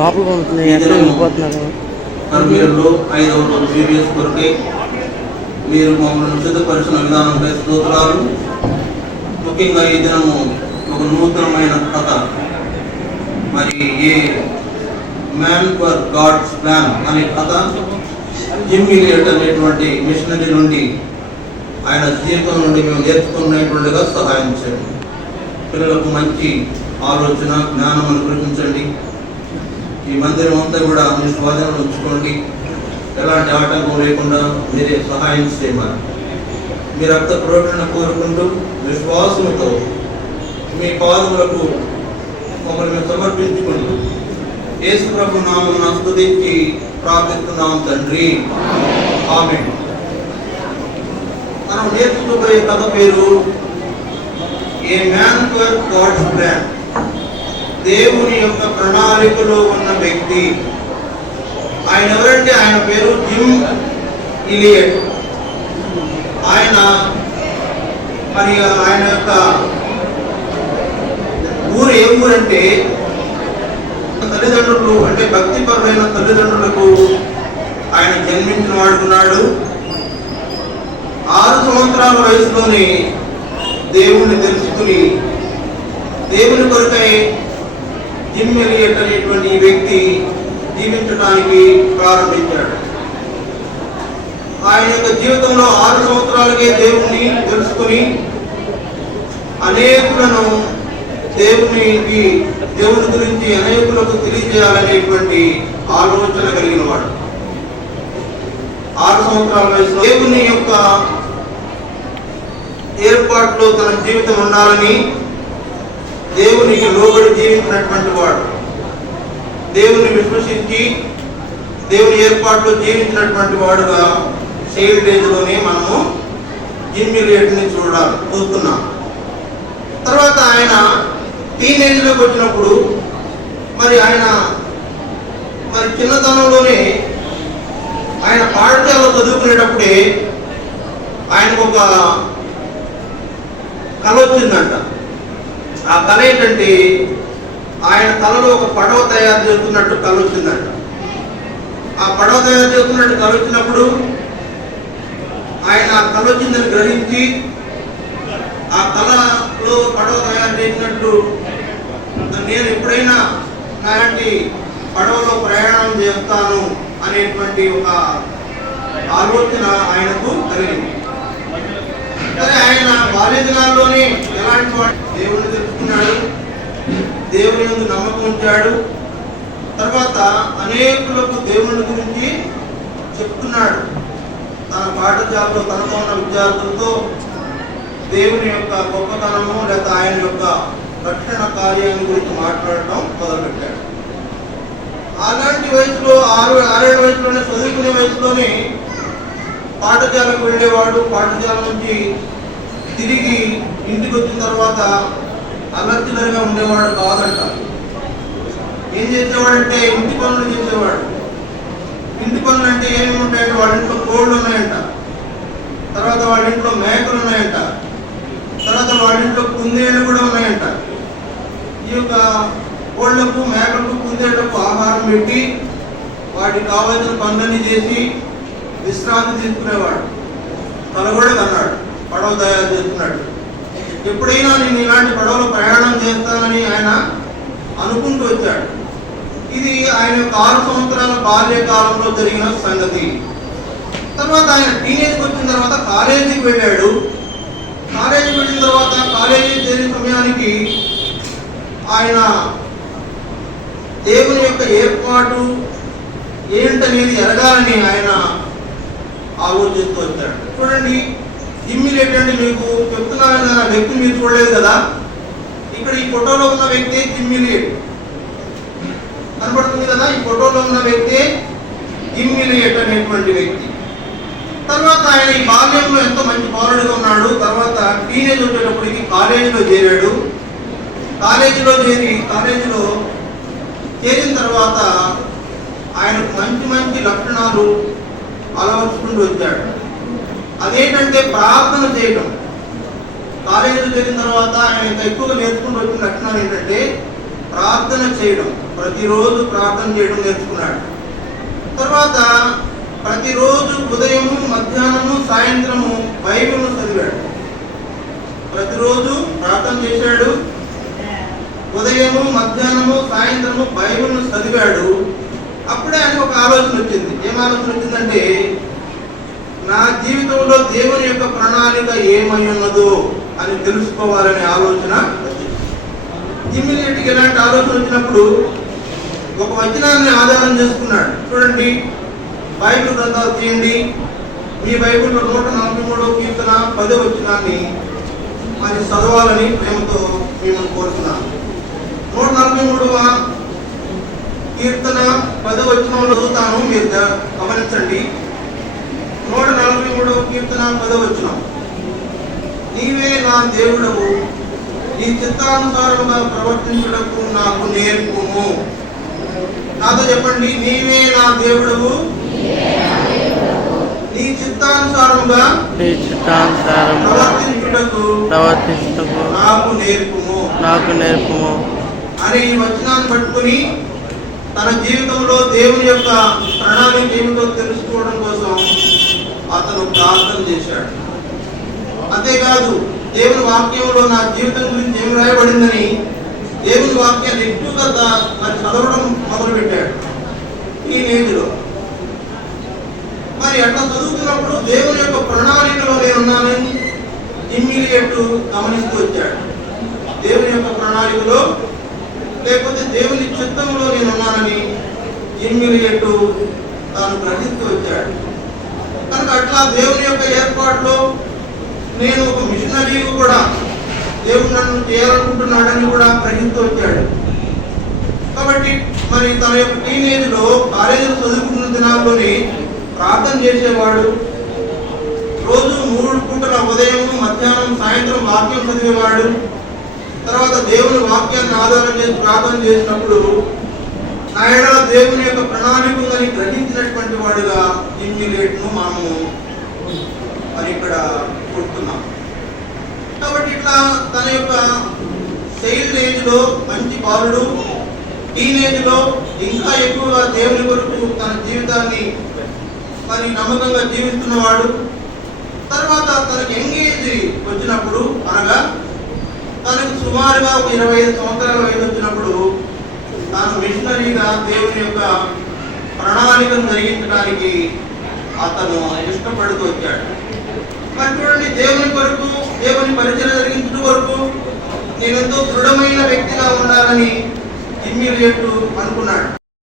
లోపల ఉంటుంది ఎక్కడ వెళ్ళిపోతున్నారు. కర్మీరులో 5వ రోజు జీవియస్ కొరకై మీరు మమ్మల్ని సిద్ధపరిచిన విధానంపై స్తోత్రాలు. ముఖ్యంగా ఈ దినము ఒక నూతనమైన కథ, మరి a man for God's plan అనే కథ జిమ్ ఎలియట్ అనేటువంటి మిషనరీ నుండి ఆయన జీవితం నుండి మేము నేర్చుకున్నటువంటిగా సహాయం చేయండి. పిల్లలకు మంచి ఆలోచన జ్ఞానం అనుగ్రహించండి. ఈ మందిరం అంతా కూడా మీ స్వాధీనంలో ఉంచుకోండి. ఎలాంటి ఆటంకం లేకుండా మీరే సహాయం చేయమని మీ రక్త ప్రోక్షణ కోరుకుంటూ విశ్వాసంతో మీ పాదములకు మమ్మల్ని మేము సమర్పించుకుంటూ యేసు ప్రభు నామమున స్తుతించి ప్రార్థిస్తున్నాం తండ్రి, ఆమేన్. మనం నేర్చుకోబోయే కథ పేరు a man for God's plan. దేవుని యొక్క ప్రణాళికలో ఉన్న వ్యక్తి. ఆయన ఎవరంటే ఆయన పేరు జిమ్ ఎలియట్. ఆయన మరి ఆయన యొక్క ఊరు ఏ ఊరంటే, తల్లిదండ్రులు అంటే భక్తిపరమైన తల్లిదండ్రులకు ఆయన జన్మించిన వాడుకున్నాడు. 6 సంవత్సరాల వయసులోనే దేవుణ్ణి తెలుసుకుని దేవుని కొరకై జిమ్ ఎలియట్ అనేటువంటి ఈ వ్యక్తి జీవించడానికి ప్రారంభించాడు. ఆయన యొక్క జీవితంలో 6 సంవత్సరాలకే దేవుణ్ణి తెలుసుకుని అనేకులను దేవుని గురించి అనేకులకు తెలియజేయాలనేటువంటి ఆలోచన కలిగిన వాడు. 6 సంవత్సరాల వయసులో దేవుని యొక్క ఏర్పాటులో తన జీవితం ఉండాలని దేవునికి లోబడి జీవించినటువంటి వాడు. దేవుని విశ్వసించి దేవుని ఏర్పాటులో జీవించినటువంటి వాడుగా చైల్డ్ ఏజ్లోనే మనము జిమ్ ఎలియట్ని చూస్తున్నాం. తర్వాత ఆయన టీనేజ్లోకి వచ్చినప్పుడు మరి ఆయన చిన్నతనంలోనే ఆయన పాఠశాలలో చదువుకునేటప్పుడే ఆయనకు ఒక కళ వచ్చిందంట. ఆ కళ ఏంటంటే, ఆయన కళలో ఒక పడవ తయారు చేస్తున్నట్టు కళ వచ్చిందంట. ఆ పడవ తయారు చేస్తున్నట్టు కళ వచ్చినప్పుడు ఆయన ఆ కళ వచ్చిందని గ్రహించి ఆ కళలో పడవ తయారు చేసినట్టు నేను ఎప్పుడైనా అలాంటి పడవలో ప్రయాణం చేస్తాను అనేటువంటి ఒక ఆలోచన ఆయనకు కలిగింది. సరే, ఆయన బాల్యదినాల్లోనే ఎలాంటి వాడు దేవుని తెలుసుకున్నాడు, దేవుని యందు నమ్మకం ఉంచాడు. తర్వాత అనేకులకు దేవుని గురించి చెప్తున్నాడు. తన పాఠశాలలో తనతో ఉన్న విద్యార్థులతో దేవుని యొక్క గొప్పతనము లేదా ఆయన యొక్క రక్షణ కార్యాన్ని గురించి మాట్లాడటం మొదలుపెట్టాడు. అలాంటి వయసులో 6-7 వయసులోనే చదువుకునే వయసులోనే పాఠశాలకు వెళ్ళేవాడు. పాఠశాల నుంచి తిరిగి ఇంటికి వచ్చిన తర్వాత అలర్చిలరిగా ఉండేవాడు కాదంట. ఏం చేసేవాడంటే ఇంటి పనులు చేసేవాడు. ఇంటి పనులు అంటే ఏమి ఉంటాయంటే, వాళ్ళ ఇంట్లో కోళ్ళు ఉన్నాయంట, తర్వాత వాళ్ళ ఇంట్లో మేకలు ఉన్నాయంట, తర్వాత వాళ్ళ ఇంట్లో కుందేళ్ళు కూడా ఉన్నాయంట. ఈ యొక్క కోళ్లకు మేకలకు కుందేళ్లకు ఆహారం పెట్టి వాటికి కావాల్సిన పనులన్నీ చేసి విశ్రాంతి తీసుకునేవాడు. తన కూడా కన్నాడు, పడవ తయారు చేస్తున్నాడు. ఎప్పుడైనా నేను ఇలాంటి పడవలో ప్రయాణం చేస్తానని ఆయన అనుకుంటూ వచ్చాడు. ఇది ఆయన యొక్క 6 సంవత్సరాల బాల్యకాలంలో జరిగిన సంగతి. తర్వాత ఆయన టీనేజ్కి వచ్చిన తర్వాత కాలేజీకి వెళ్ళాడు. కాలేజీకి వెళ్ళిన తర్వాత కాలేజీ చేరే సమయానికి ఆయన దేవుని యొక్క ఏర్పాటు ఏంటనేది ఎరగాలని ఆయన ఆలోచిస్తూ వచ్చాడు. చూడండి, జిమ్ ఎలియట్ అంటే మీకు చెప్తున్నాను కదా, వ్యక్తిని మీరు చూడలేదు కదా. ఇక్కడ ఈ ఫోటోలో ఉన్న వ్యక్తి జిమ్ ఎలియట్ కనబడుతుంది కదా. ఈ ఫోటోలో ఉన్న వ్యక్తి జిమ్ ఎలియట్ అనేటువంటి వ్యక్తి. తర్వాత ఆయన ఈ బాల్యంలో ఎంతో మంచి పౌరుడిగా ఉన్నాడు. తర్వాత టీనేజ్ వచ్చేటప్పటికి కాలేజీలో చేరాడు. కాలేజీలో చేరిన తర్వాత ఆయనకు మంచి మంచి లక్షణాలు అలవర్చుకుంటూ వచ్చాడు. అదేంటంటే ప్రార్థన చేయడం. కాలేజీలో చేరిన తర్వాత ఆయన ఇంకా ఎక్కువగా నేర్చుకుంటూ వచ్చిన లక్షణాలు ఏంటంటే ప్రార్థన చేయడం, ప్రతిరోజు ప్రార్థన చేయడం నేర్చుకున్నాడు. తర్వాత ప్రతిరోజు ఉదయము, మధ్యాహ్నము, సాయంత్రము బైబిల్ను చదివాడు. ప్రతిరోజు ప్రార్థన చేశాడు, ఉదయము, మధ్యాహ్నము, సాయంత్రము బైబిల్ను చదివాడు. అప్పుడే ఆయనకు ఒక ఆలోచన వచ్చింది. ఏం ఆలోచన వచ్చిందంటే, నా జీవితంలో దేవుని యొక్క ప్రణాళిక ఏమై ఉన్నదో అని తెలుసుకోవాలనే ఆలోచన వచ్చింది. ఇమ్మీడియట్గా ఇలాంటి ఆలోచన వచ్చినప్పుడు ఒక వచనాన్ని ఆధారం చేసుకున్నాడు. చూడండి, బైబిల్ గ్రంథాలు తీయండి. మీ బైబిల్లో 143 కీర్తన 10వ వచనాన్ని మరి చదవాలని ప్రేమతో మేము కోరుతున్నాను. 143వ కీర్తన 10వ వచనంలో చదువుతాను, మీరు గమనించండి. 143వ కీర్తన 10వ వచనం. నీవే నా దేవుడవు, నీ చిత్తానుసారముగా ప్రవర్తించుటకు నాకు నేర్పుము. నాతో చెప్పండి, నీవే నా దేవుడవు, నీ చిత్తానుసారముగా ప్రవర్తించుటకు నాకు నేర్పుము అని ఈ వచనాన్ని పట్టుకుని తన జీవితంలో దేవుని యొక్క ప్రణాళిక ఏమిటో తెలుసుకోవడం కోసం అతను ప్రార్థన చేశాడు. అంతేకాదు, దేవుని వాక్యంలో నా జీవితం గురించి ఏమి రాయబడిందని దేవుని వాక్యాన్ని ఎక్కువగా మరి చదవడం మొదలుపెట్టాడు ఈ నేటిలో. మరి అట్లా చదువుతున్నప్పుడు దేవుని యొక్క ప్రణాళికలో నేనున్నానని ఇమ్మీడియట్ గమనిస్తూ వచ్చాడు. దేవుని యొక్క ప్రణాళికలో లేకపోతే దేవుని చిత్తంలో నేనున్నానని ఇమ్మీడియట్ తాను గ్రహిస్తూ వచ్చాడు. కనుక అట్లా దేవుని యొక్క ఏర్పాటులో నేను ఒక మిషనరీ కూడా దేవుడు నన్ను చేయాలనుకుంటున్నాడని కూడా గ్రహిస్తూ వచ్చాడు. కాబట్టి మరి తన యొక్క టీనేజ్లో కాలేజీలో చదువుకుంటున్న దినాల్లోని ప్రార్థన చేసేవాడు. రోజు 3 పూటల ఉదయం, మధ్యాహ్నం, సాయంత్రం వాక్యం చదివేవాడు. తర్వాత దేవుని వాక్యాన్ని ఆధారం చేసి ప్రార్థన చేసినప్పుడు నా ఎడల దేవుని యొక్క ప్రణాళిక ఉందని గ్రహించినటువంటి వాడుగా ఇమ్మీడియట్ను మనము మరి ఇక్కడ కొడుతున్నాం. కాబట్టి ఇట్లా తన యొక్క చైల్డ్ ఏజ్లో మంచి బాలుడు, టీనేజ్లో ఇంకా ఎక్కువగా దేవుని కొరకు తన జీవితాన్ని మరి నమ్మకంగా జీవిస్తున్నవాడు. తర్వాత తనకి ఎంగేజ్ వచ్చినప్పుడు, అనగా తనకి సుమారుగా 25 సంవత్సరాల వయసు వచ్చినప్పుడు తాను మిషనరీగా దేవుని యొక్క ప్రణాళికను జరిగించడానికి అతను ఇష్టపడుతూ వచ్చాడు. మరి చూడండి, దేవుని కొరకు, దేవుని పరిచయం జరిగించడం వరకు నేను ఎంతో దృఢమైన వ్యక్తిగా ఉండాలని ఇమ్మీడియట్ అనుకున్నాడు.